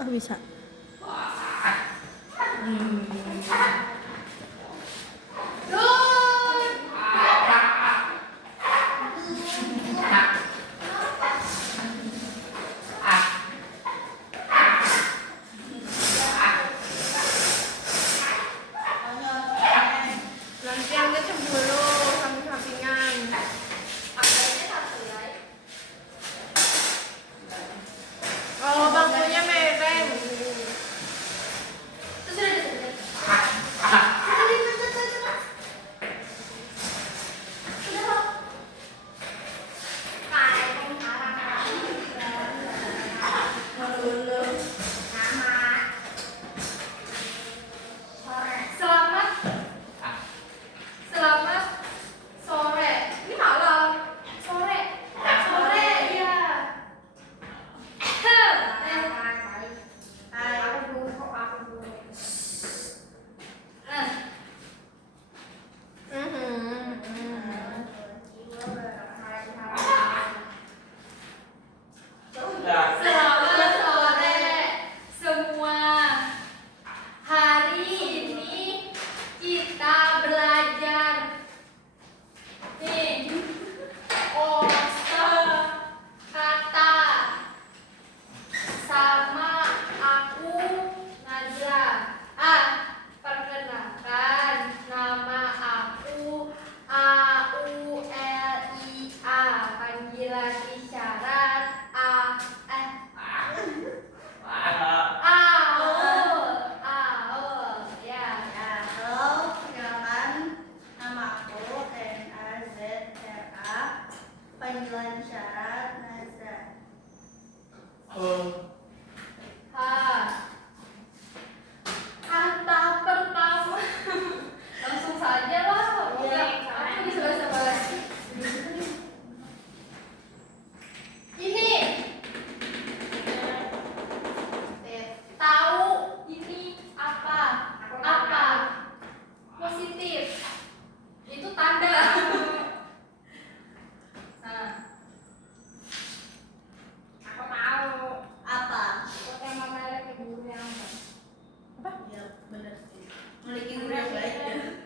Oh bisa. Nanti Anda cemburu samping-sampingan. Oh, bangkunya mereng. Selamat sore. Ini malam. Sore. Sore, iya. Selamat sore semua. Hari ini kita belajar nih kata sama aku Nazra. Perkenalkan nama aku Aulia, panggilan isyarat Aul, ya. Halo, perkenalkan nama aku Nazra, panggilan isyarat Nazra. Kata pertama langsung saja lah. Aku bisa bahasa basi. Ini tahu ini apa? Apa? Positif. Itu tanda. Nah, aku tahu. Apa? Tema merek guru yang apa? Ya, benar sih. Memiliki guru yang baik ya.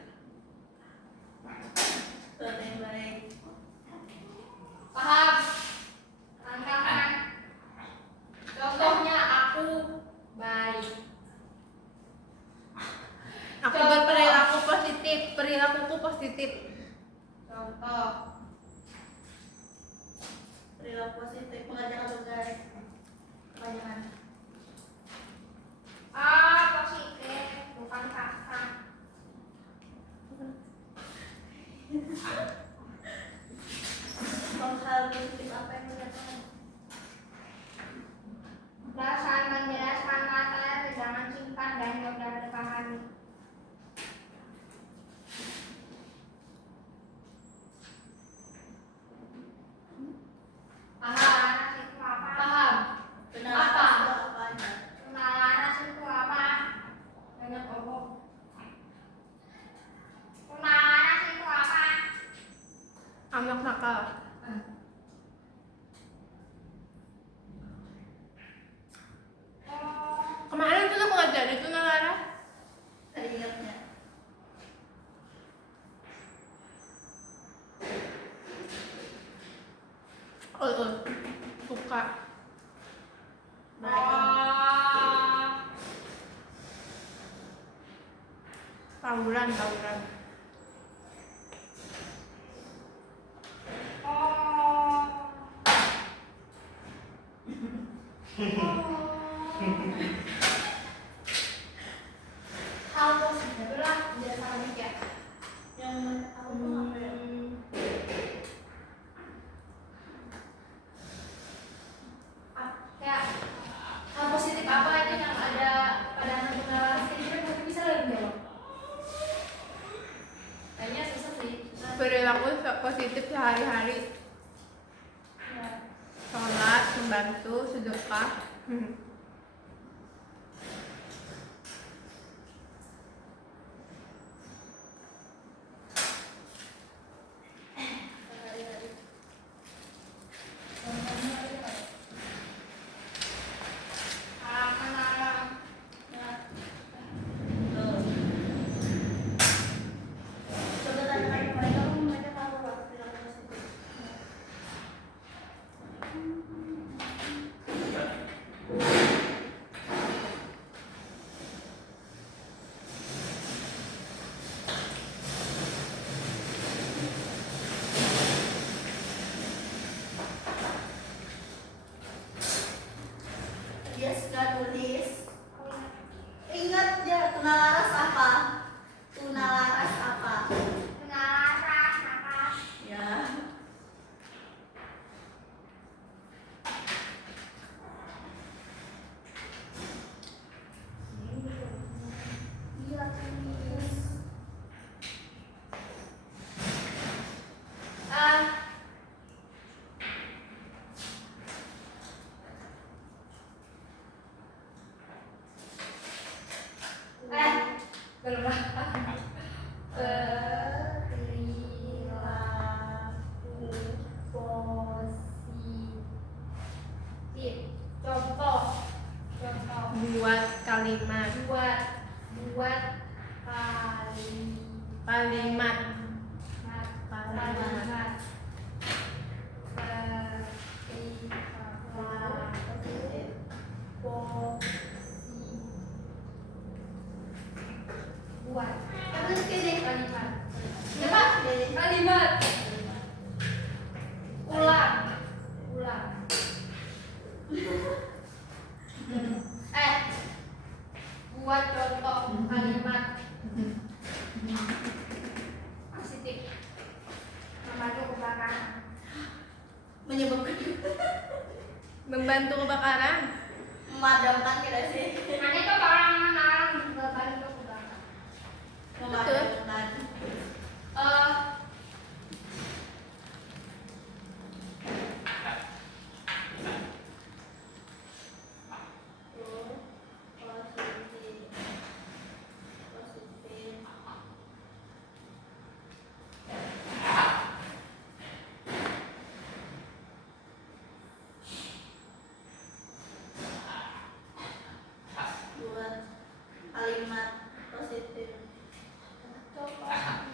Guru yang baik. Paham? Tantangan. Contohnya aku baik. Aku berperilaku positif, perilakuku positif. Contoh. Perilaku positif, mengajarkan tugas. Kepanjangan. Positif, bukan kata. Hal positif apa yang mengajarkan? Perasaan menjelaskan kata dengan singkat dan mudah dipahami. Paham? Paham? Benar Apa? apanya? Laras itu apa? Banyak omong. Laras itu apa? Anak nakal. Kemarin tuh aku ngajar itu Nara. Saya ingatnya. Suka. Tawuran. Hal positif lah, tidak salah ya. Yang aku tuh apa ya? Kayak hal positif apa aja yang ada pada anak generasi ini kan mungkin bisa lebih jawab. Kayaknya susah sih. Perilaku positif sehari-hari. Ya. Sholat, membantu, sedekah. dia suka nulis. Ingat ya, tuna laras apa? Tuna laras apa? Laras apa? Ya. Iya, tulis. Belum lah. Perilaku positif. Contoh. Buat kalimat. Buat Kalimat. kalimat. Buat Terus gini. kalimat. Coba gini. Kalimat. Ulang. Buat contoh kalimat positif. Membantu kebakaran. Menyebabkan Membantu kebakaran. memadamkan tidak sih? Nanti tuh orang membantu kebakaran. Memadamkan. Positif. Buat kalimat positif. Buat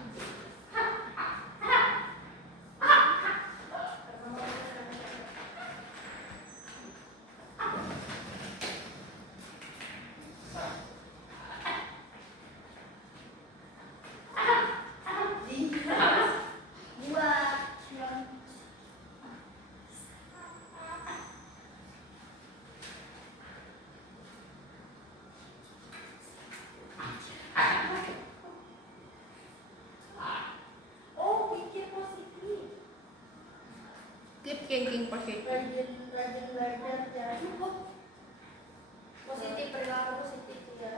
Pikir positif. Keep thinking positive. rajin belajar jangan lupa. Positif, perilaku positif. Ya,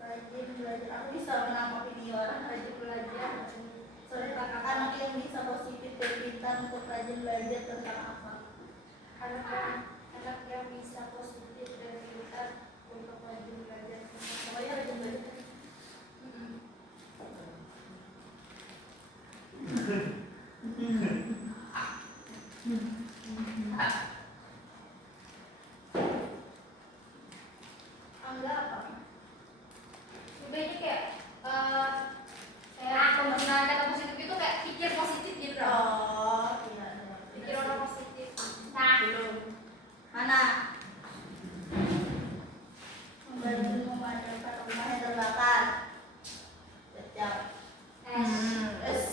rajin belajar. Aku bisa menangkap ini orang rajin belajar. Soalnya anak yang bisa positif dan pintar untuk rajin belajar tentang apa? Anak yang bisa positif dan pintar untuk rajin belajar. Pokoknya rajin belajar. Angga apa? Sebenarnya kayak penggunaan kata positif itu kayak pikir positif gitu. Oh, iya. Pikir orang positif. Nah, Belum. Mana? Membantu memadamkan rumah yang terbakar. Jajak. Es.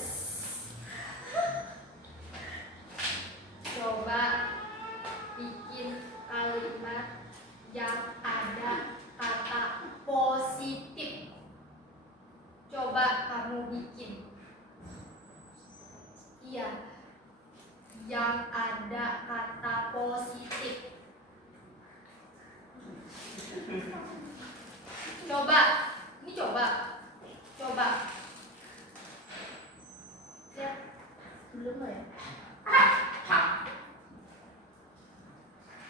Coba bikin kalimat yang ada kata positif. Coba kamu bikin. Iya. Yang ada kata positif. Coba. Ini coba. Lihat. Belum ya?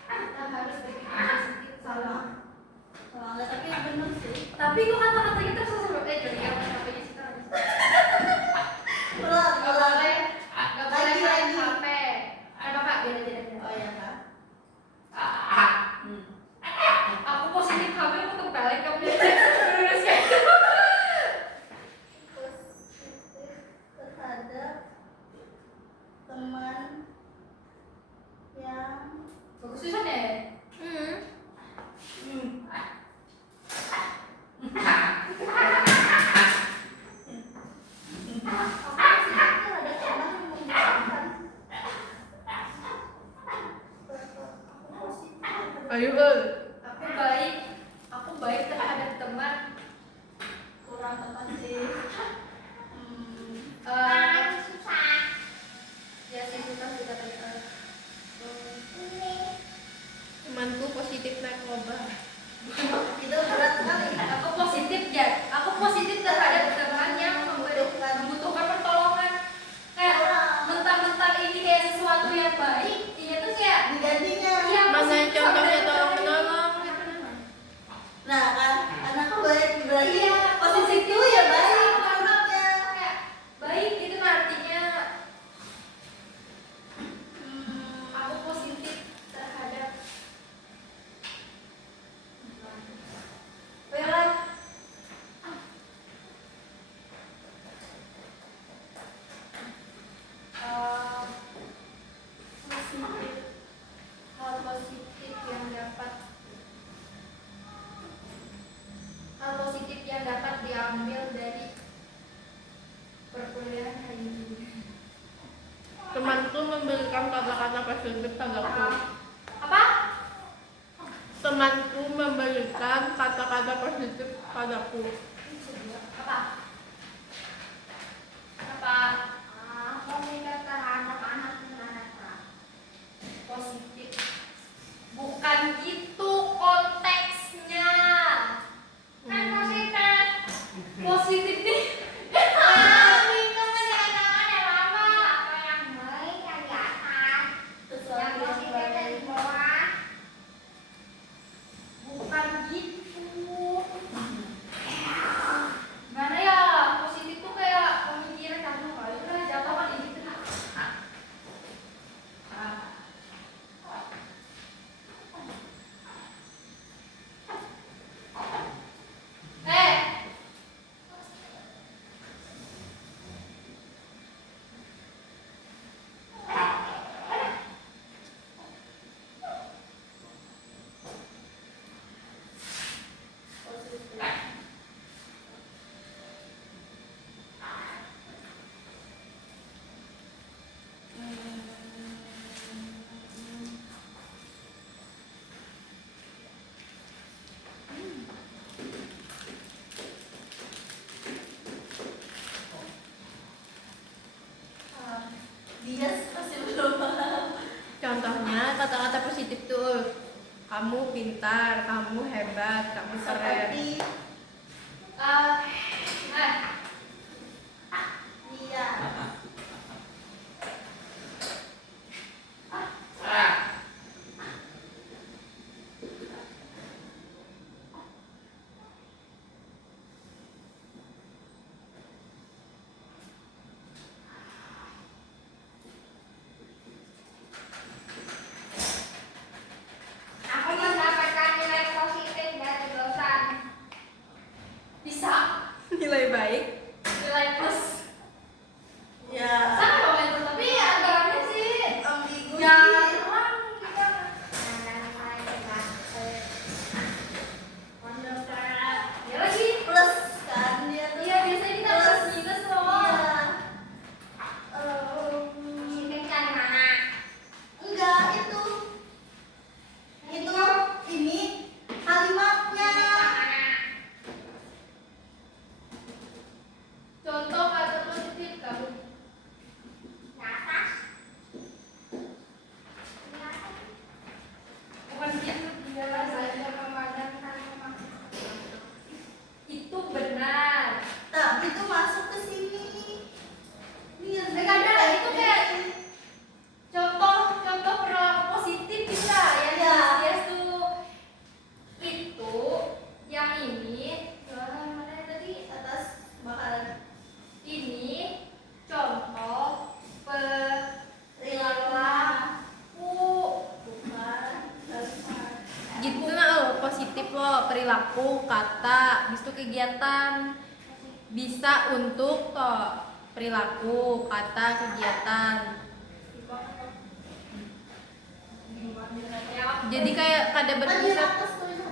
Kita harus berpikir positif sama. Kalau enggak tapi benar sih. Tapi kok kata-kata kita susah jadi yang apa sih kita? Ulang. Gak boleh Lagi. HP. Ada Kak, biar aja. Oh ya kak. Aku positif hamil aku tempelin kamu lulus kayak gitu. Positif terhadap teman yang Bagus tulisan ya? Hmm. Ayo, Aku baik terhadap teman. Kurang tepat sih. Susah. Ya sih susah juga tadi. temanku positif narkoba. Itu berat sekali. Aku positif terhadap teman yang membutuhkan pertolongan. Kayak mentang-mentang ini kayak sesuatu yang baik, dia tuh kayak Digantinya. iya, Mana positif contohnya sama tolong dari menolong? Nah kan, anakku baik berarti Iya, positif itu ya baik anaknya. kayak baik itu artinya aku positif terhadap Bella, hal positif yang dapat diambil dari perkuliahan hari ini. Temanku memberikan kata-kata positif padaku. Apa? Temanku memberikan kata-kata positif padaku. Apa? Apa? Komunikasi terhadap anak-anak positif. Bukan gitu konteksnya. Kan positif. Positif nih. sesuatu yang baik. Bukan gitu. Gimana ya? Positif tuh kayak pemikiran kamu kali udah jatuh kan ini tuh. Dia masih belum paham. Contohnya kata-kata positif tuh. Kamu pintar, kamu hebat, kamu keren. Seperti dia. Aku mendapatkan nilai positif dari dosen. Bisa Nilai baik. nilai plus. Ya. Sama dong itu tapi antaranya sih Ambigu sih. jarang kita. Ya lagi. Plus kan dia tuh. Iya biasanya kita plus minus loh. Iya. Enggak itu. Itu ini kalimatnya. Contoh kata positif kamu. Bukan gitu dia saya memandangkan itu benar. Tapi itu masuk ke sini. Ini yang Kadang itu kayak contoh perilaku positif bisa ya Iya. dia tuh itu yang ini mana tadi atas bakaran ini contoh perilaku bukan Gitu nah lo, positif lo, perilaku, kata, habis itu kegiatan. Bisa untuk toh perilaku, kata, kegiatan. Jadi kayak kada Kan di berpusat. atas tuh itu.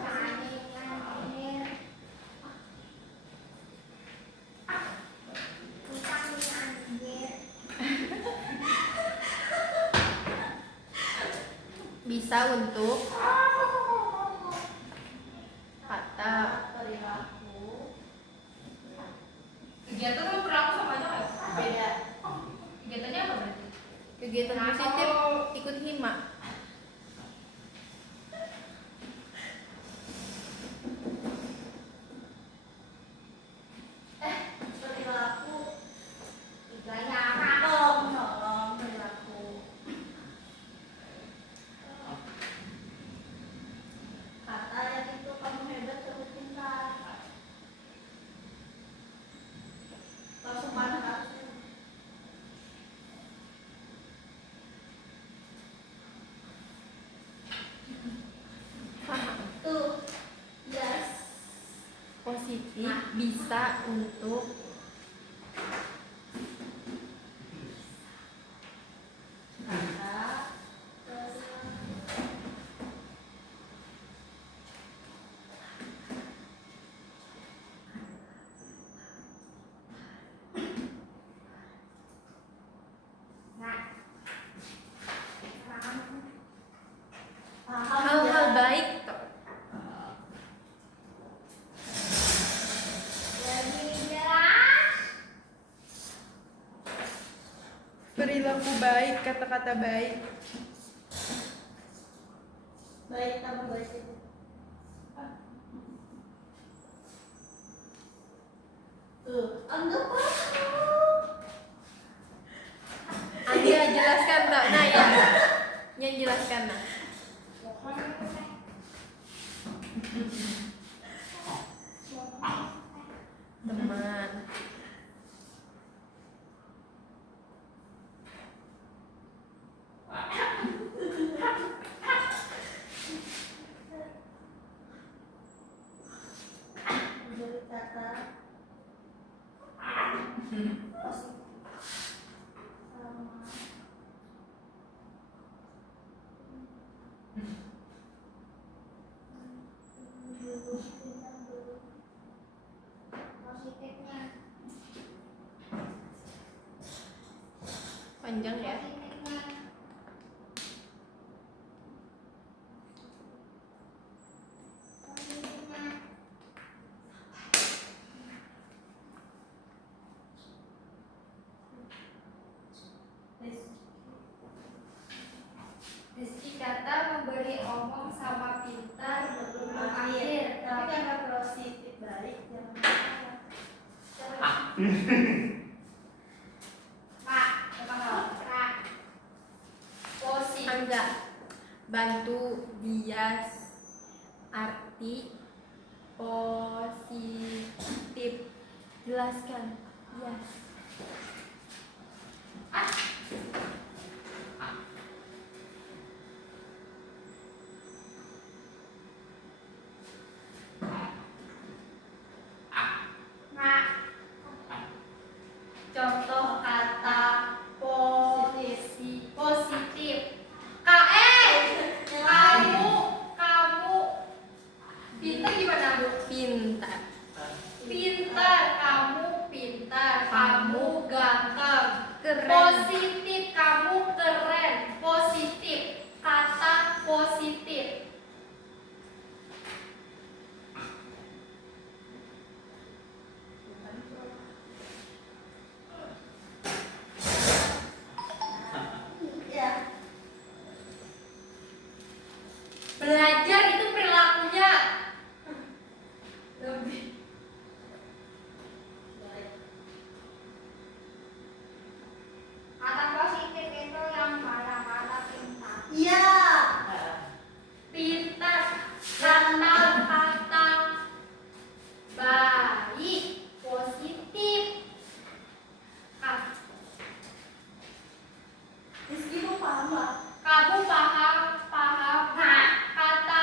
Bisa untuk kata-kata. Perilaku. Kegiatan sama perilaku sama aja nggak? Beda. Kegiatannya apa berarti? Kegiatan Nah, positif kalau- ikut hima. Perilaku. Gaya Nolong perilaku. Kata yang itu kamu hebat, kamu pintar. Langsung mana harusnya? Paham. Tuh. Yes. Positif bisa untuk Kata. Terus. Paham hal-hal ya? baik toh. Lebih jelas. Perilaku baik, kata-kata baik. Baik, tambah baik itu. Tuh, anggap paham. Anda jelaskan tak? Nah ya, yang jelaskan nah. Teman. Menjadi kata sama Positifnya. Panjang ya. Positifnya. Positifnya. Rizky kata memberi omong sama pintar belum akhir. tapi karena positif baik jangan salah. Pak, Pak. Positif. Angga, bantu bias arti positif. Jelaskan. Yes. Nah, Contoh kata positif. Positif. Kamu pintar gimana, Bu? Pintar. Pintar, kamu pintar, kamu ganteng. Keren. Positif, kamu keren. Positif, kata positif. ya. Belajar itu perilakunya. Lebih. Kata positif itu yang mana kata pintar. Iya. Pintar, kata-kata baik, positif. Rizky mau paham lah. Kamu paham. Nah, kata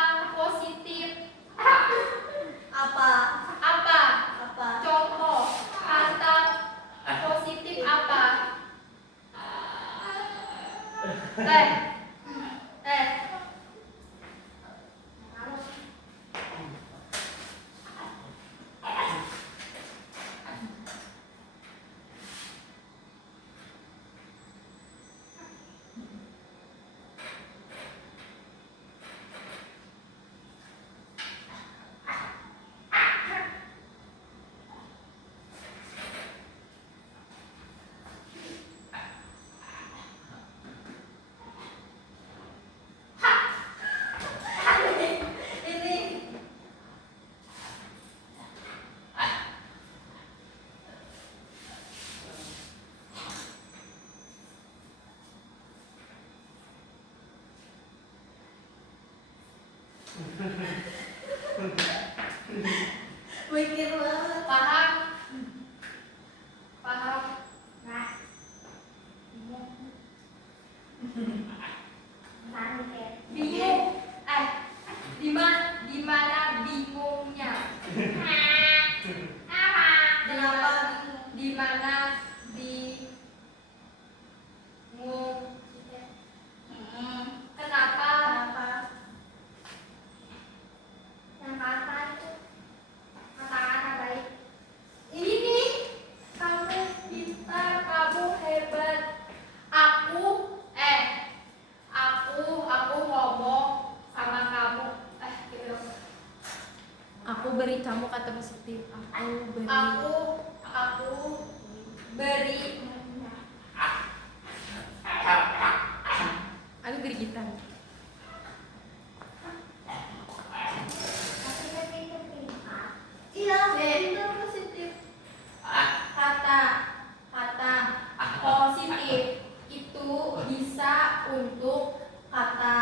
Mikir banget. Paham? Paham? Nah. Bingung? Di mana bingungnya? Kenapa? Di mana bingung? Kenapa? Kenapa? Yang kata itu kata-kata baik. Ini kamu pintar, kamu hebat. Aku ngomong sama kamu. Gitu. Aku beri kamu kata positif. Aku beri. Aku beri. Aku beri gitar. Iya, itu positif. Kata positif itu bisa untuk kata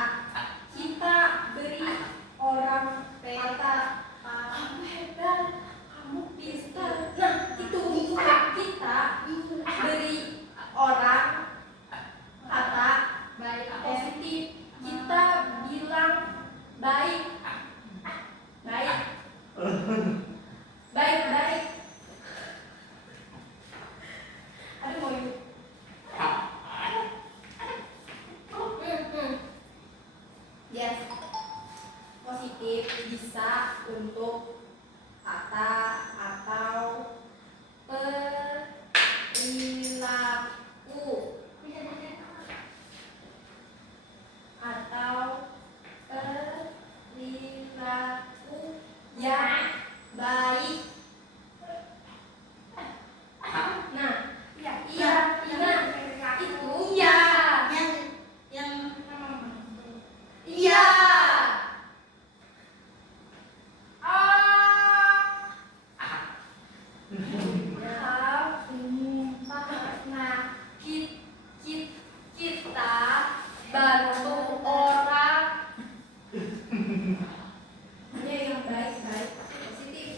kita beri orang kata kamu hebat, kamu pintar. Nah, itu kita beri orang kata Baik. positif. Kita bilang baik. Baik. Aduh mau yuk. Yes. Positif bisa untuk kata atau perilaku yang baik. Nah, Iya. itu ya. Yang Iya. Nah, kita bantu orang. Ya, yang baik positif.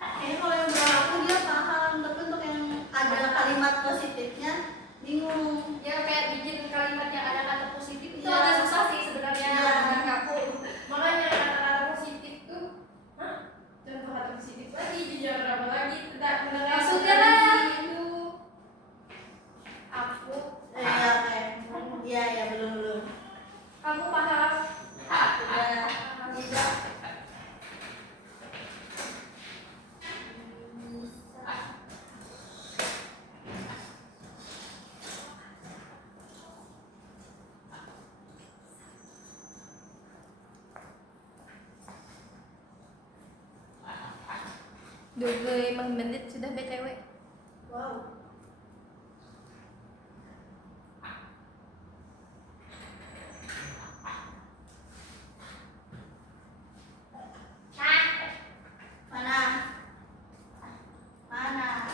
kayaknya kalau yang berlaku dia paham, tapi untuk yang ada kalimat positifnya bingung. Ya kayak bikin kalimat yang ada kata positif itu Iya. agak susah sih sebenarnya. Iya. Bagi aku. Makanya kata-kata positif tuh, contoh kata positif lagi, jangan berapa lagi tidak mendengar Maksudnya kata lah. itu. Aku Iya, oke. Iya, belum. Kamu paham? Udah. Tidak. Dua puluh 25 menit sudah BTW. Wow. Mana?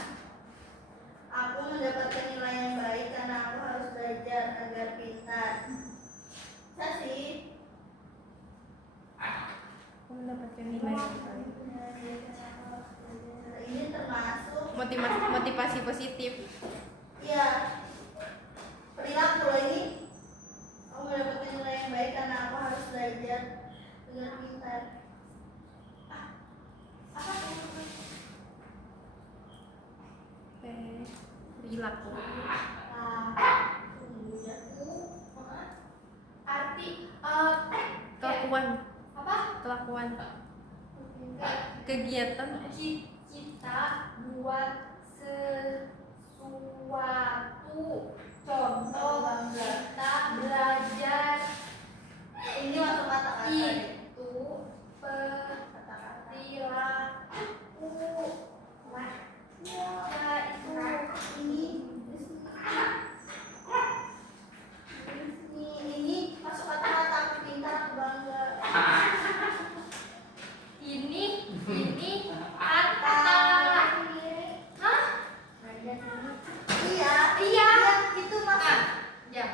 Aku mendapatkan nilai yang baik karena aku harus belajar agar pintar. Bisa sih. Aku mendapatkan nilai yang baik. Ini termasuk Motivasi positif. iya. Perilaku loh ini. Aku mendapatkan nilai yang baik karena aku harus belajar agar pintar. Apa itu? Perilaku. Arti Kelakuan. Kegiatan. kita buat sesuatu. Contoh kita belajar Ini masuk kata-kata. itu perilaku. Ini masuk kata-kata aku pintar, aku bangga. Ini kata. Hah? Iya, Iya. itu masuk. Ya.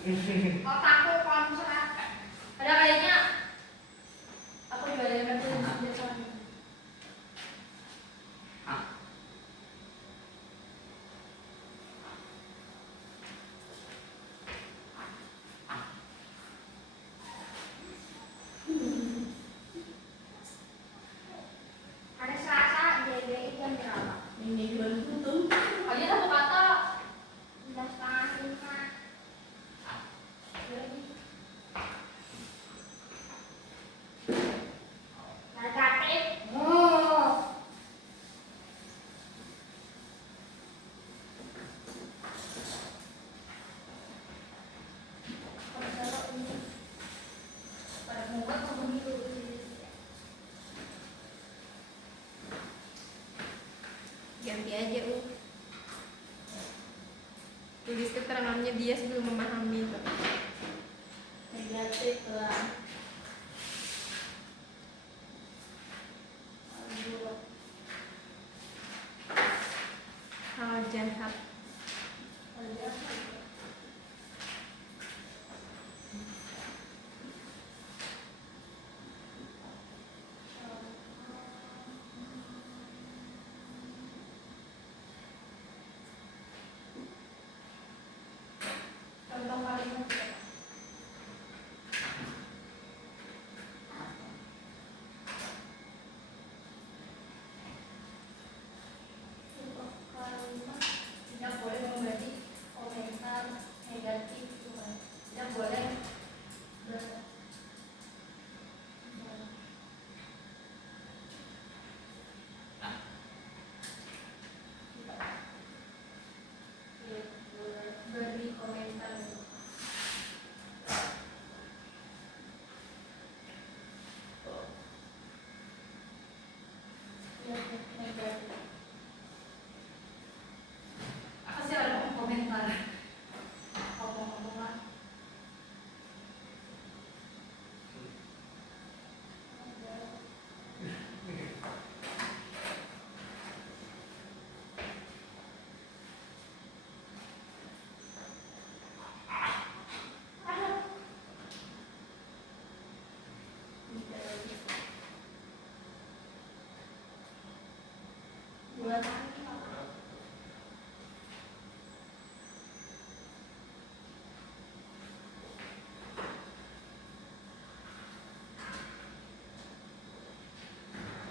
Otakku konslet. Ada kayaknya aku juga ada yang ngerti soalnya. Hari Selasa JBI jam berapa? Ini belum tutup. Oh iya satu kata. 11:45. Negatif. Oh. Pada muka kamu itu. Ganti aja tulis keterangannya dia sebelum memahami tuh. Negatif lah. Hal jahat. Contoh kalimat. Tidak boleh memberi komentar negatif, tidak boleh beri komentar. Apa sih ada komentar? Ngomong-ngomong. Buat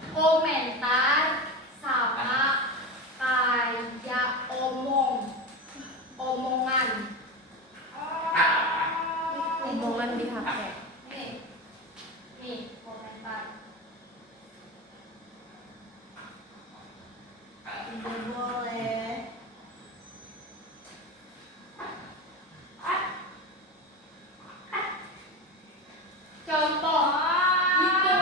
Komentar sama kayak omongan. Omongan di HP. Nih komentar. tidak boleh. Contoh itu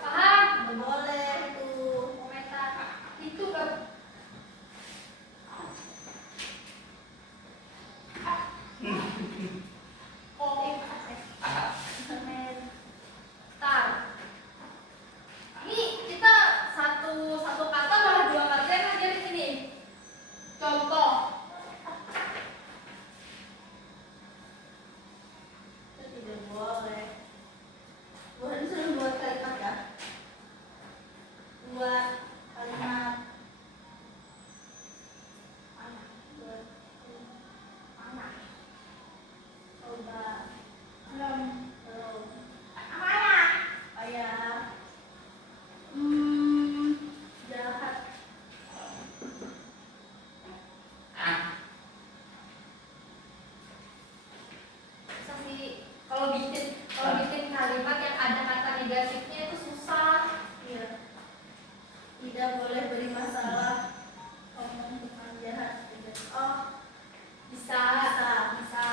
paham? Tidak boleh itu. Komentar itu kan komentar. Ini kita satu kata malah dua kata yang ngajarin ini. Contoh. Itu tidak boleh. Bukan suruh buat kalimat ya. Buat kalimat. Buat Mana? coba. Belum. Belum. Mana? Kayak jahat. Bisa sih kalau bikin kalimat yang ada kata negatifnya itu susah. Iya. Tidak boleh beri masalah. Ngomong tentang jahat. Oh, Bisa. bisa.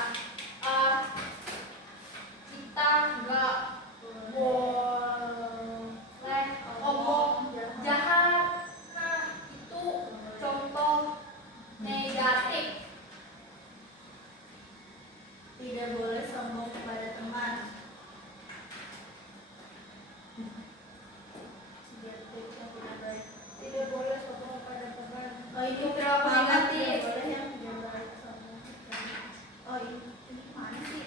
Kita nggak boleh ngomong jahat. Nah, itu contoh negatif. Tidak boleh sombong kepada teman. Negatif yang tidak baik. Tidak boleh sombong pada teman. Oh, itu Perilaku Mama negatif. tidak boleh yang tidak baik sombong. Oh, ini mana sih?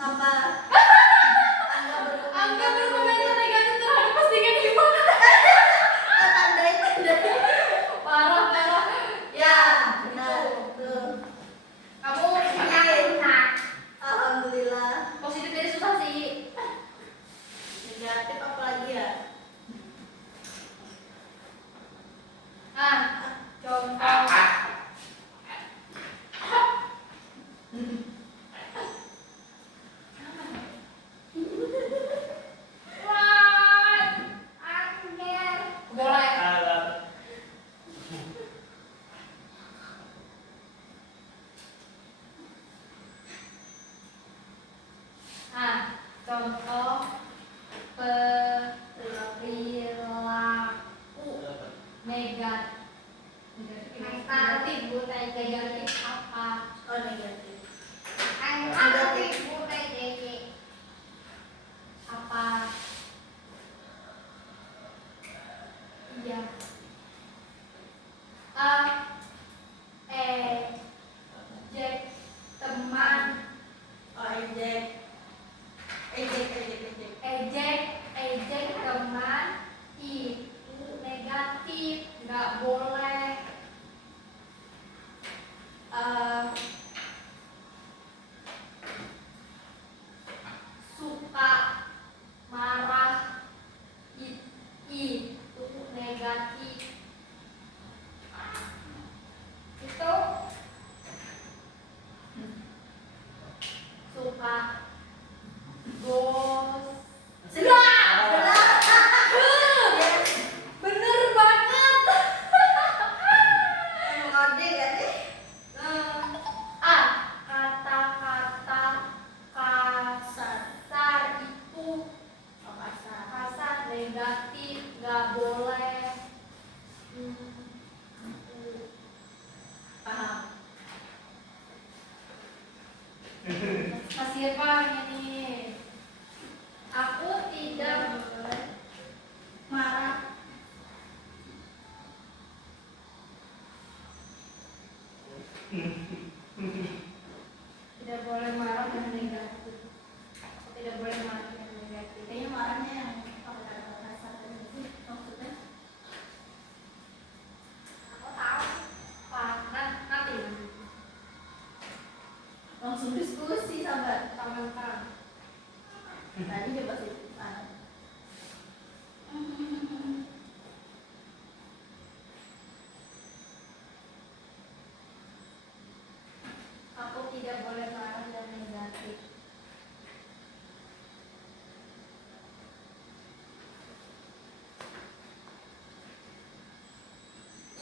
Apa? Angga berkomentar negatif terhadap postingan gimana? Tandai. Parah. Ya, benar. Tuh. Kamu Alhamdulillah. positif dari susah sih. Negatif apa lagi ya? Nah, contoh. Boleh. Nah, contoh perilaku negatif. Negatif apa? Oh, negatif. Apa? Iya. Ejek teman. Oh, ejek. Ejek teman itu negatif, nggak boleh. Suka marah itu negatif. Itu suka gosip. Bener banget. Emang ode kan nih? Kata-kata kasar itu Oh, kasar. kasar negatif, nggak boleh. Paham. Kasih paham ini. Aku tidak Marah. tidak boleh marah dengan negatif. Aku tidak boleh marah dengan negatif. Kayaknya marahnya yang pakai kata kasar tadi sih maksudnya. Aku tahu. Nanti Langsung diskusi sahabat. tangan. Tadi coba sih. Aku tidak boleh marah dan negatif.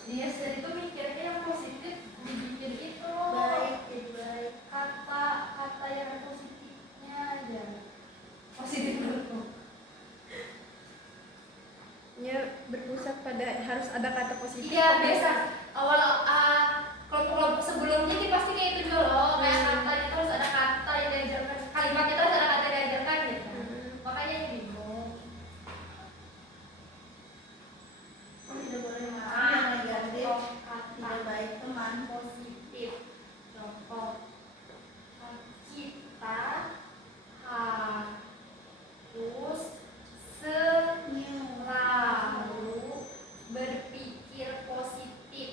Dia sendiri tuh mikirnya yang positif, dibikin itu Baik, jadi baik. kata-kata yang positifnya aja. Positif dulu. Ya berpusat pada harus ada kata positif. Iya biasa awal kalau sebelumnya sih pasti kayak itu dulu loh, kayak katanya terus ada kata yang diajarkan, kalimatnya terus ada kata yang diajarkan gitu. Makanya bingung. Tidak boleh marah yang negatif. Contoh Tidak kata baik teman. positif. Contoh kita harus selalu berpikir positif.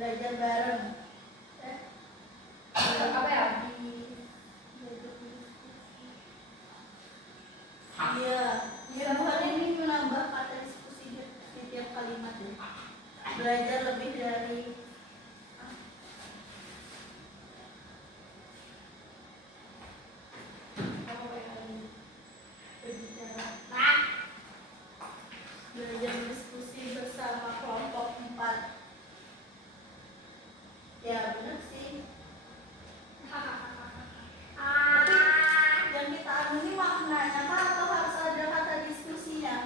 belajar bareng. Apa ya? Iya, Tuhan ini menambah kata diskusi di tiap kalimat ya. Belajar lebih dari berbicara. Belajar diskusi bersama kelompok 4. Ya benar sih. Tapi yang kita anu ini maknanya kah atau harus ada kata diskusinya?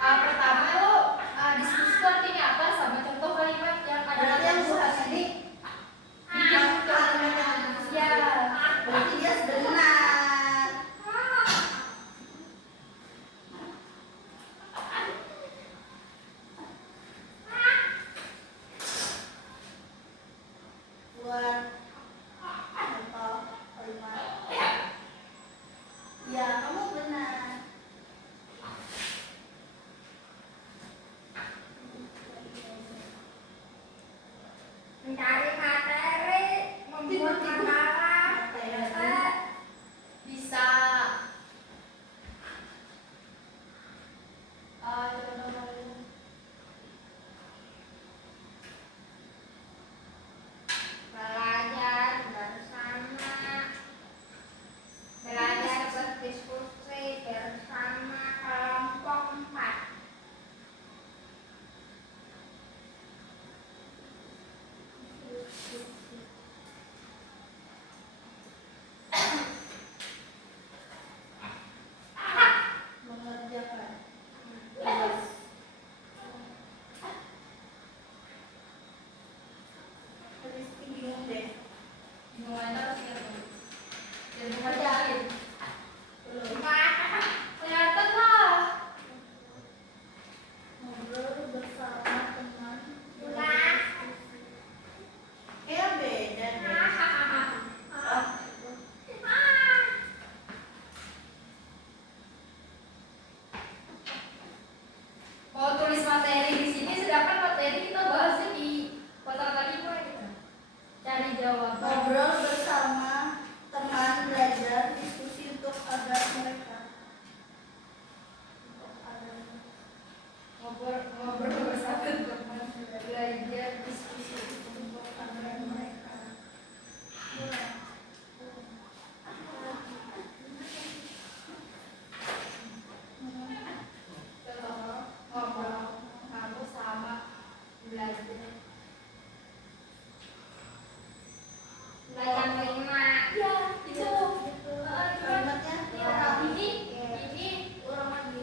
Pertama lo diskusi itu artinya apa sama contoh kalimat yang ada Berarti yang Tuhan ini bikin kalimat yang diskusi. ya. Berarti dia benar. Buat contoh kalimat. Ya, kamu benar. Mencari materi, membuat makalah, bisa belajar bersama, belajar berdiskusi bersama kelompok 4. Mengerjakan tugas. Rizky bingung deh. Mulai terus ya, Bu. Jadi Ngerjain. belum. Belum. Kelihatan lah. Ngobrol bersama teman. Udah. Kayak beda deh. Oh, Mau tulis materi di sini, sedangkan materi kita bahasnya di kota 5 gitu. Cari jawaban. ngobrol bersama teman, belajar diskusi untuk agar mereka Ngobrol bersama teman, belajar diskusi untuk agar mereka contoh ngobrol kamu sama belajar. Belajar lima. Ya, itu. kalimatnya Ya, ini orang lagi.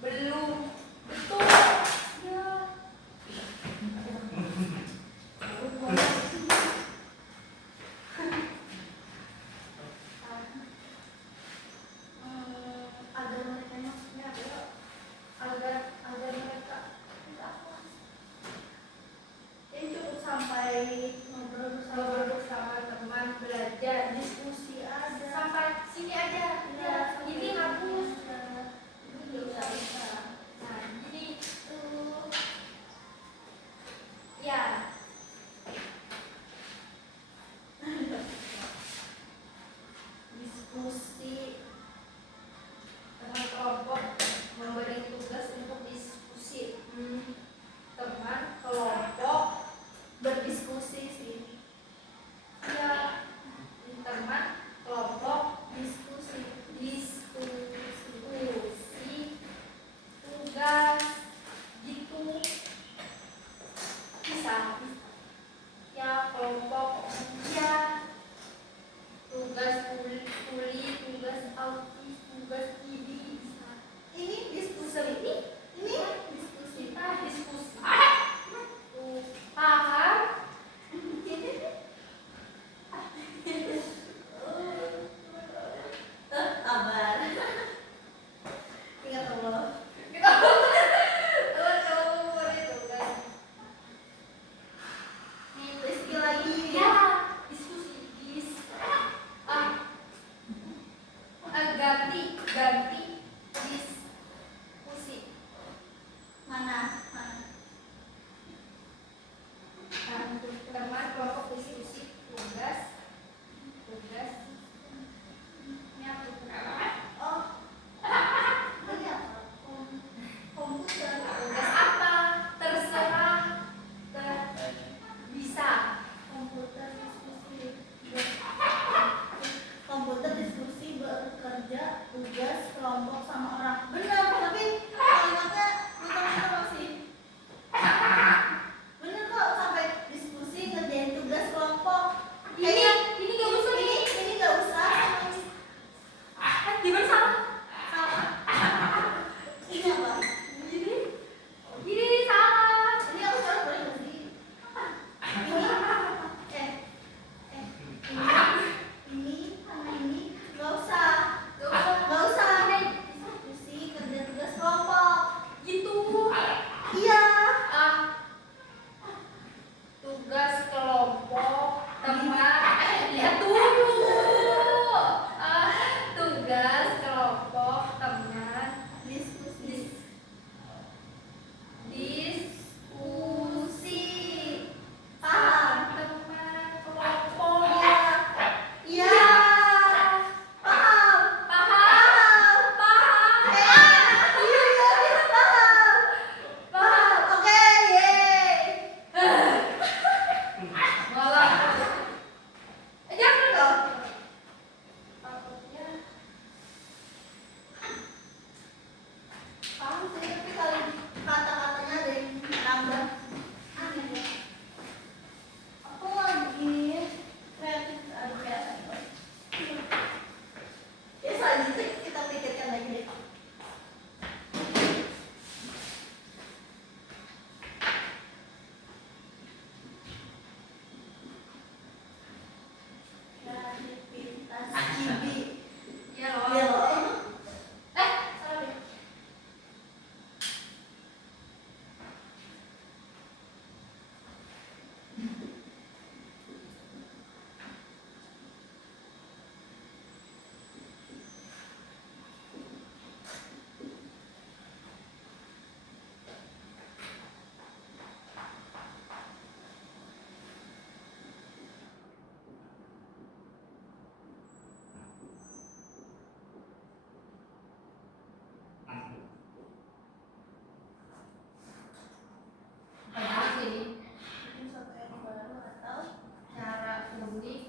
belum betul. Ya. Agar mereka maksudnya Agar mereka ini cukup sampai ngobrol ngobrol bersama bersama teman, belajar diskusi ada. sampai sini aja. Ya, ini hapus. Ini bisa. Nah, ini tuh ya. Diskusi Teman kelompok memberi tugas untuk diskusi. Teman kelompok berdiskusi sih. ya, teman kelompok Diskusi. diskusi tugas gitu bisa ya kelompok ya tugas kuli tugas autis tugas ini bisa Ini diskusi. Ini diskusi. kita diskusi tuh paham Kabar. Ingat Allah. kita coba itu kan Rizky lagi. ya diskusi ganti diskusi Mana? Mana? nah, bekerja tugas kelompok sama orang. Benar, tapi kalimatnya muter-muter masih. Bener kok, sampai diskusi ngerjain tugas kelompok. Ini nggak usah nih. Ini nggak usah. Gimana salah? Salah. Ini apa? Ini salah. Ini aku salah boleh nggak sih? Ini sama ini nggak usah. Nggak usah. Diskusi kerja tugas kelompok. Gitu. Iya. Tugas kelompok teman. Lihat dulu. Tugas kelompok teman. Diskusi. Diskusi. Paham? Teman kelompok. Iya. Iya. Paham. Paham? Paham. Iya, paham. Paham. Oke, yeay. Malah. Jangan dong. Takutnya paham sih, tapi kali kata-katanya ada yang nambah. Aneh ya. Aku lagi kreatif aduh ya. Ya selanjutnya kita pikirkan lagi deh. Kreativitas Cibi. Iya loh. Iya loh. Salah deh. Padahal sih Ini suatu yang baru atau cara unik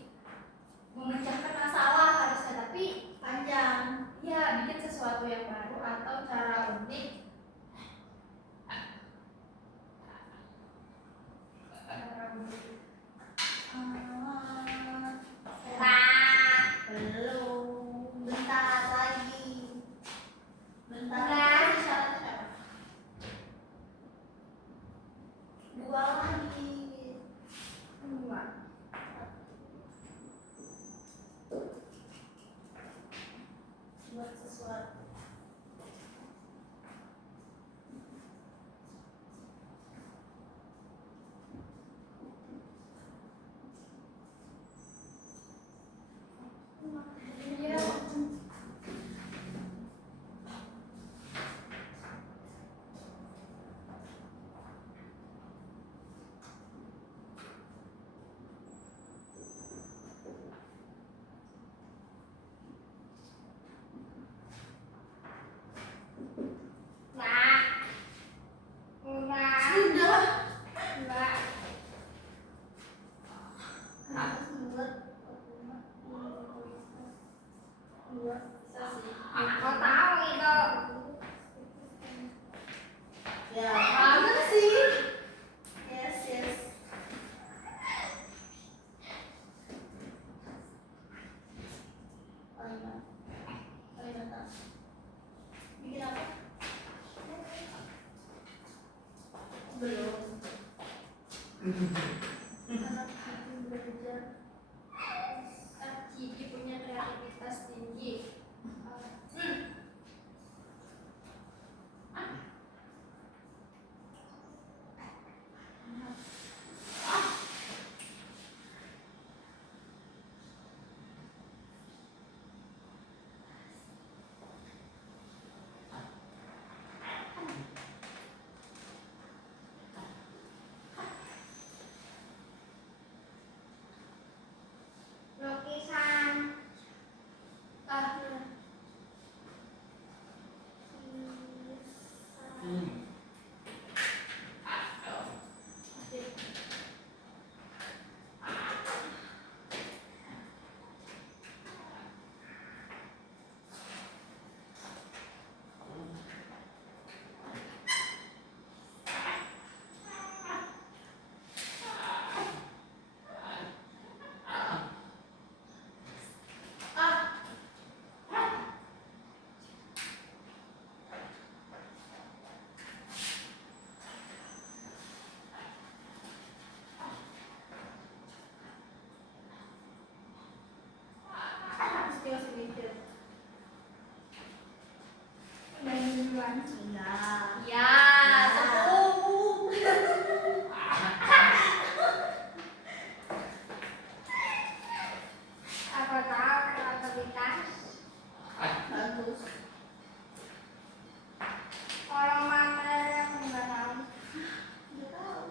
memecahkan masalah harusnya, tapi panjang. ya bikin sesuatu yang baru atau cara unik. Cara unik. Belum. Bentar lagi. Bentar Nah. lagi. Syaratnya apa? Dua lagi. Dua. Buat sesuatu. Iya. Sudah. Enggak. Harus membuat dua. Bisa sih. Kau tahu itu. Ya, bener sih. Yes, yes. Kalimat. Kalimat. Bikin apa? Belum. Anak itu belajar. Cici punya kreativitas tinggi. Lukisan. duluan. Enggak. Ya, tepuk. Apa tahu kreativitas Bagus. orang mana yang nggak tahu. Enggak tahu.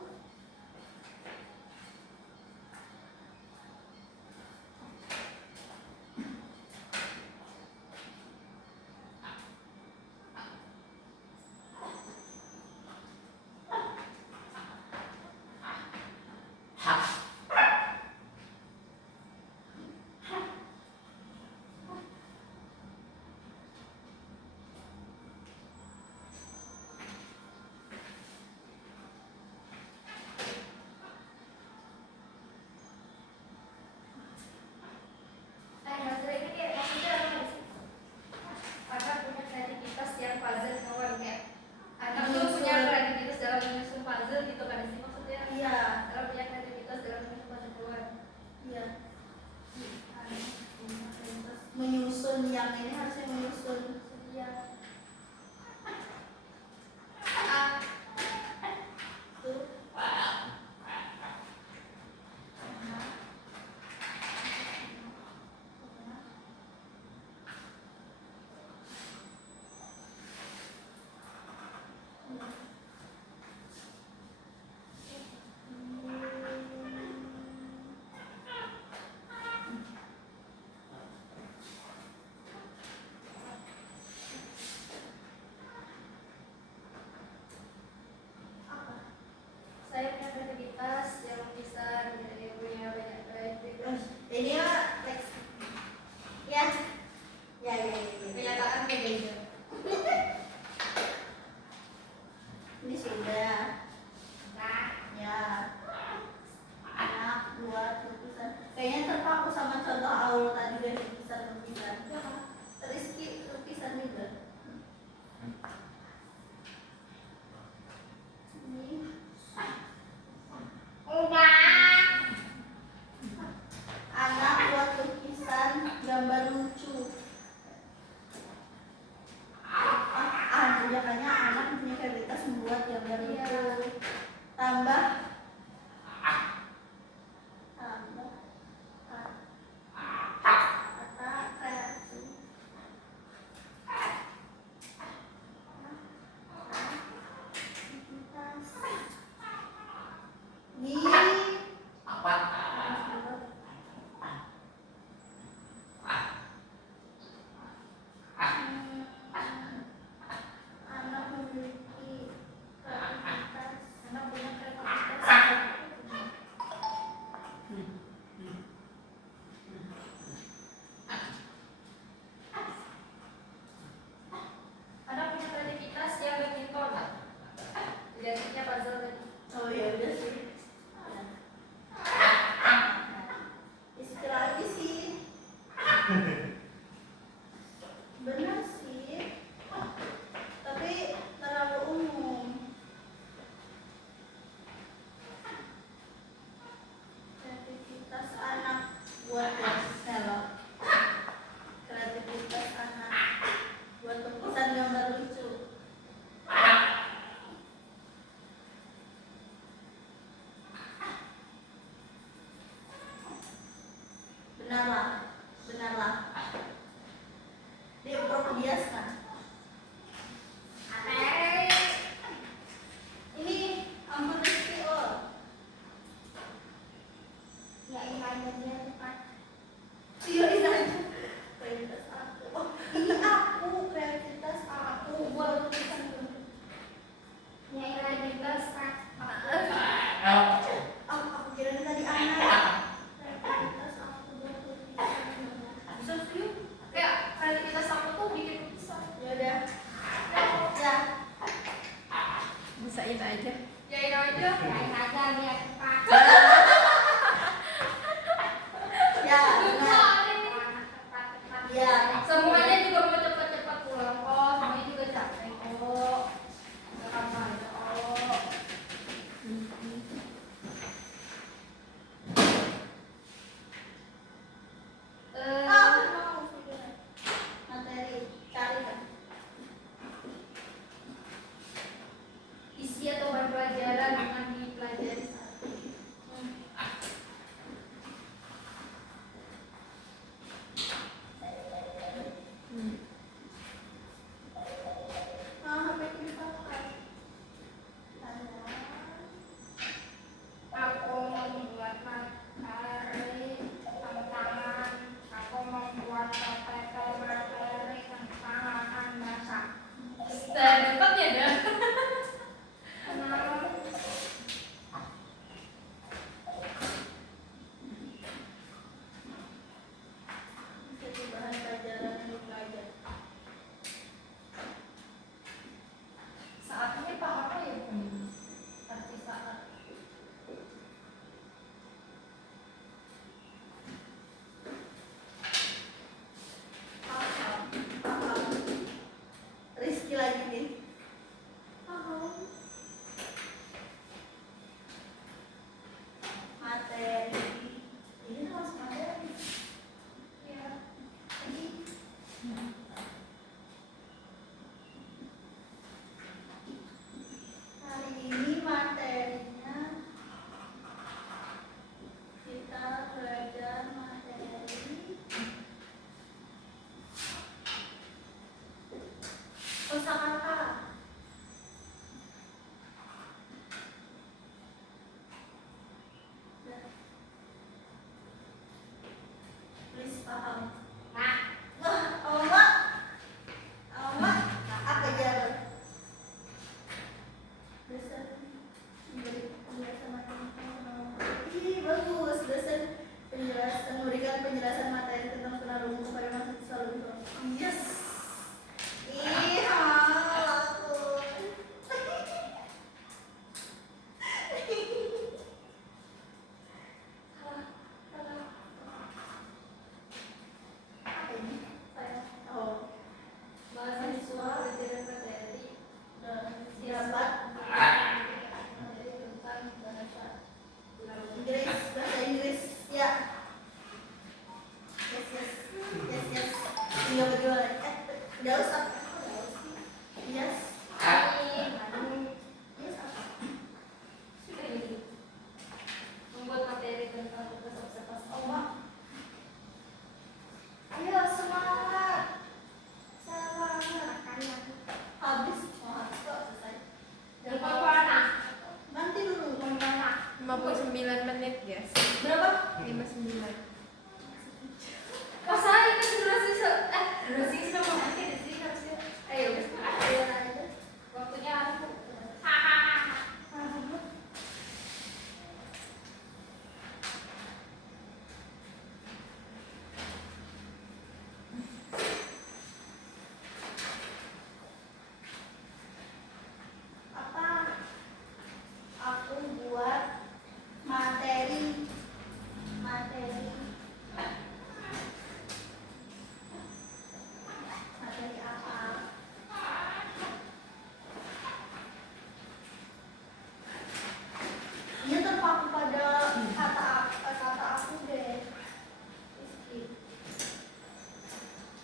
Maksudnya ini kayak maksudnya apa nggak sih? Anak punya kreativitas yang puzzle kawan kayak anak tuh punya kreativitas dalam menyusun puzzle gitu kan sih maksudnya? Iya. Dalam punya kreativitas dalam menyusun puzzle kawan. Iya. Anak punya kreativitas. Menyusun yang ini harusnya menyusun. Iya. Ah, Tuh. saya punya kreativitas yang bisa punya banyak kreativitas. Ini ya teks. Ya. Ya. Kenyataan berbeda. Ini sudah. Nah, Ya. Anak buat lukisan. Kayaknya terpaku sama contoh awal tadi dari lukisan. Rizky lukisan juga. Ini udah. anak buat lukisan gambar lucu. Jangannya anak punya kreativitas membuat gambar lucu. Tambah kata kreasi. Di anak memiliki kreativitas. Anak punya kreativitas. Anak punya kreativitas yang badminton. Identiknya puzzle tadi. Oh ya udah sih. Isi lagi sih. Benar sih. Tapi terlalu umum. Kreativitas anak buat selok. Kreativitas anak buat lukisan gambar lucu. Benarlah. Diimprovisasikan. Hey. Ini ampun Rizky oh. Ya ini dia cepat. Iya aja. Kreativitas aku. Oh, ini aku kreativitas aku. Buat lukisan dulu. Ya ini kreativitas Aku kira tadi anak. Kreativitas aku buat lukisan. bisa sih. Kayak kreativitas aku tuh bikin lukisan. Ya udah. Ya. Bisain aja. Yain aja. Yain aja biar cepat. Ya, benar. Ya. Semuanya juga mau cepat-cepat pulang kok. Semuanya juga capek kok. Jangan aja kok. Oh, mau video materi cari kan. boleh. Nggak usah. Nggak usah. Yes. Yes apa? Sudah ini. Membuat materi tentang tugas observasi ombak. Ayo semangat. Semangat. Habis. Oh, habis kok selesai. Lupa warna. Nanti dulu. 59 menit guys. Berapa? 59. Masa itu durasi sudah mati di sini harusnya. Ayo, udah aja. Waktunya aku. Apa? Aku buat materi. Materi apa? Dia terpaku pada kata aku deh. Rizky.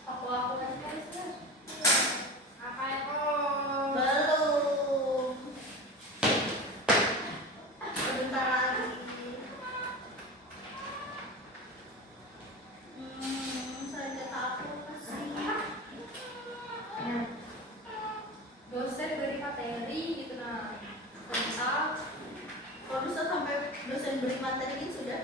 Aku kasih garis. Apa itu? Belum. Sebentar lagi. Saya kata aku kasih. Dosen beri materi gitu nah. Tentang Kalau bisa sampai dosen beri materi ini sudah.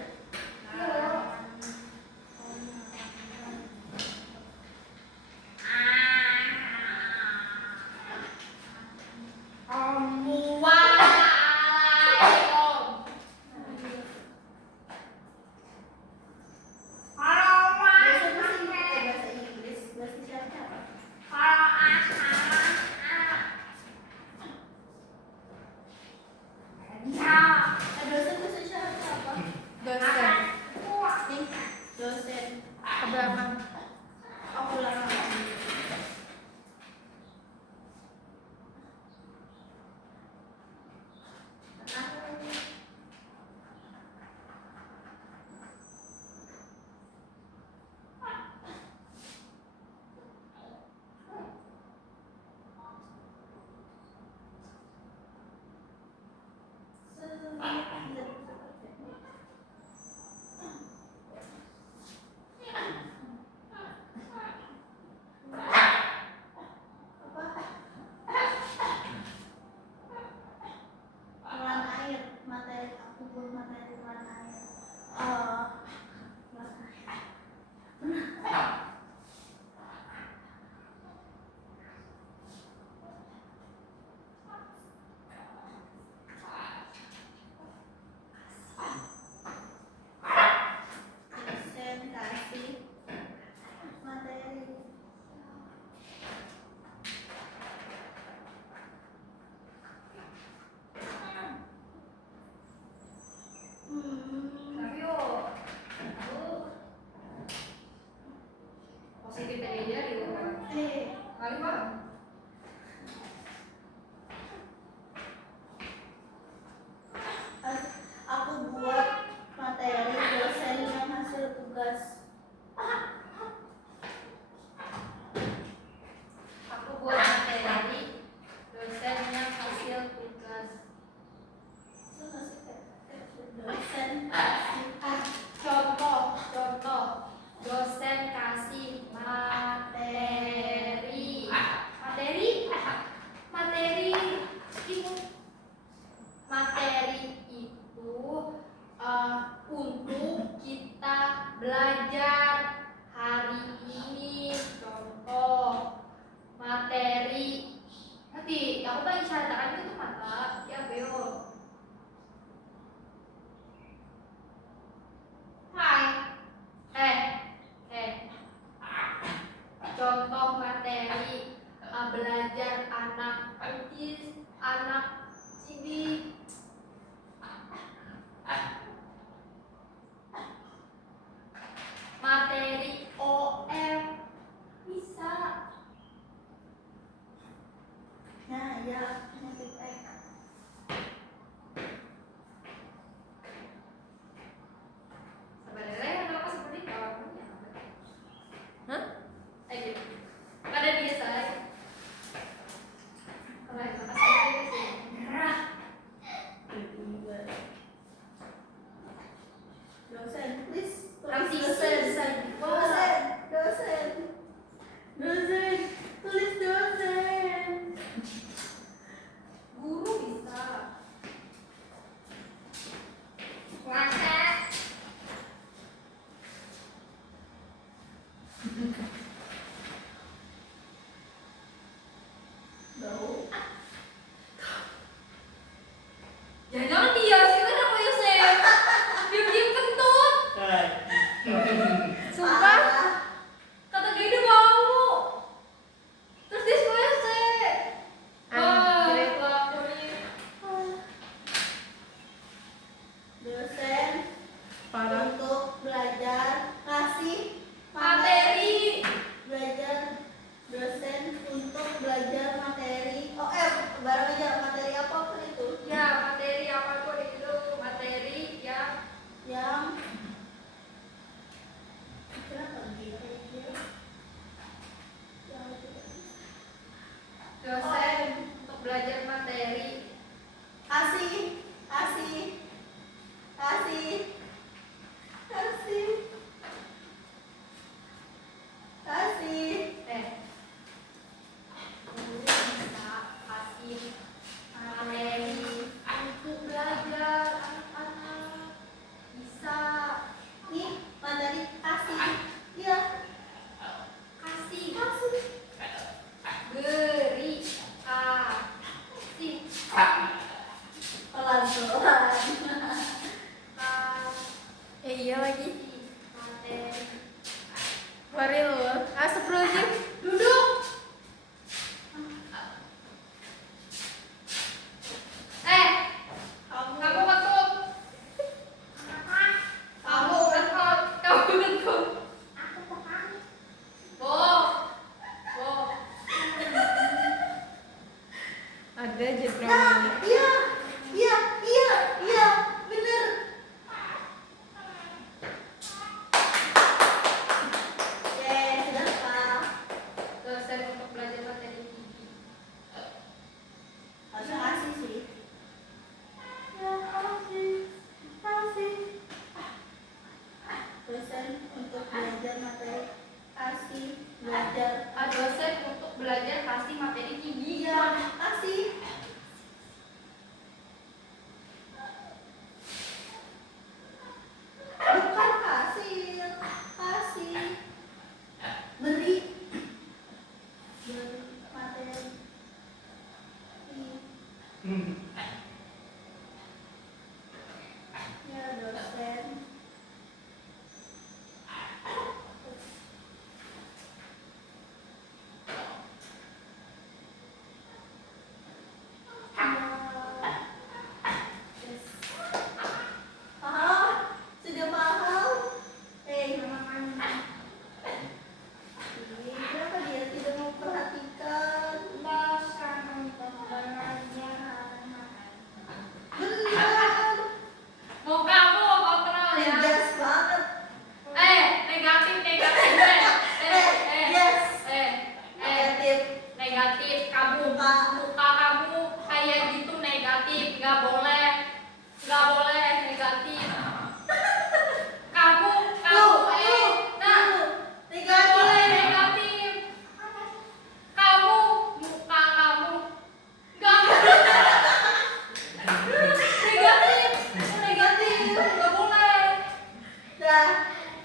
Dosen pasti pakai bahasa Inggris. Bahasa siapa? Dosen bahasa siapa? Dosen. Nih, dosen. Ke belakang. Aku ulang lagi. Pelan air, materi aku buat materi pelan air. Pelan air. Dosen kasih materi. Tapi yo, aku positif aja di luar. Kali bang. Aku buat materi dosen yang hasil tugas. Aku buat materi dosen yang hasil tugas. Dosen kasih Contoh dosen kasih materi itu untuk kita belajar hari ini. Contoh materi nanti aku bagi syaratan itu mata ya beo. Contoh materi belajar anak autis, anak cibi. Materi OM bisa. Nah, ya, musik X. Sebenarnya kenapa seperti kamu? Hah? Gitu. dosen untuk belajar materi. Kasih, kasih, kasih, kasih, kasih. Guru bisa kasih materi untuk belajar anak-anak. Bisa Nih, materi kasih. Iya, kasih, kasih. beri, kasih, Pelan-pelan. Iya lagi. materi. Mari lo. Astagfirullahaladzim. Duduk. Kamu, Kamu ketuk. Kamu ketuk. Kamu ketuk. Bo. Bo. Ada aja nah, dramanya. iya, iya, iya, iya, bener. Sudah Kak. Dosen untuk belajar materi tinggi. Harusnya kasih sih. Ya, kasih, kasih. Dosen untuk belajar materi kasih belajar. Dosen untuk belajar kasih materi tinggi. Iya, kasih. Bukan kasih, kasih. Beri. Beri materi. Ya, dosen. Paham? Sudah paham? Kenapa dia tidak memperhatikan? Benar. Mau kamu kontrol ya. Tegas banget. Negatif. Yes. Negatif. Negatif. Kamu muka kamu kayak gitu negatif. Gak boleh negatif. Kamu nah. Gak boleh negatif. Kamu muka kamu gak boleh negatif. Gak boleh. Dah.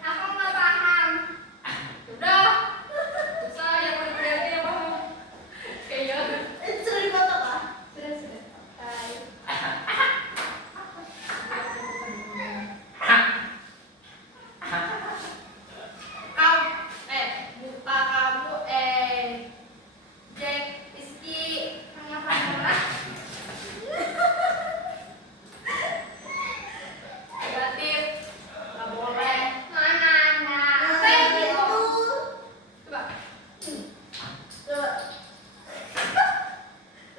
Aku nggak paham. Udah. Susah yang udah berarti ya paham. Kayaknya. Sering foto kah? Sudah. Hai. Muka kamu Jack Rizky merah. Negatif. Nggak boleh. Kayak gitu. Coba. Coba.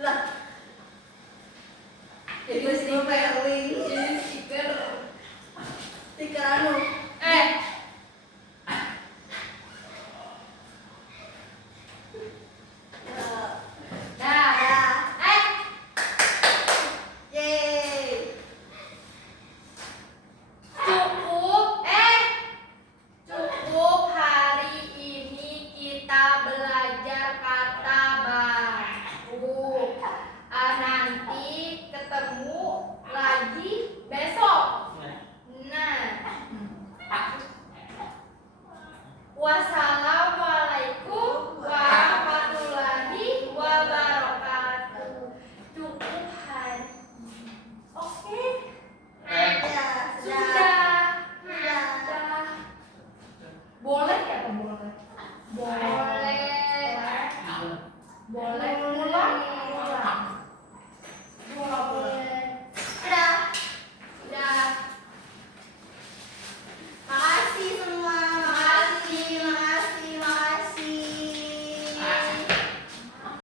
Lah. Jadi Storytelling. Jadi stiker. Stiker anu. Dah. Yeay. Cukup hari ini kita belajar kata baru. Nanti ketemu lagi besok. Nah. Wassalamualaikum warahmatullahi wabarakatuh. Cukup hari. Oke. Ya, Sudah. Sudah. Boleh ya, boleh? Boleh. Boleh.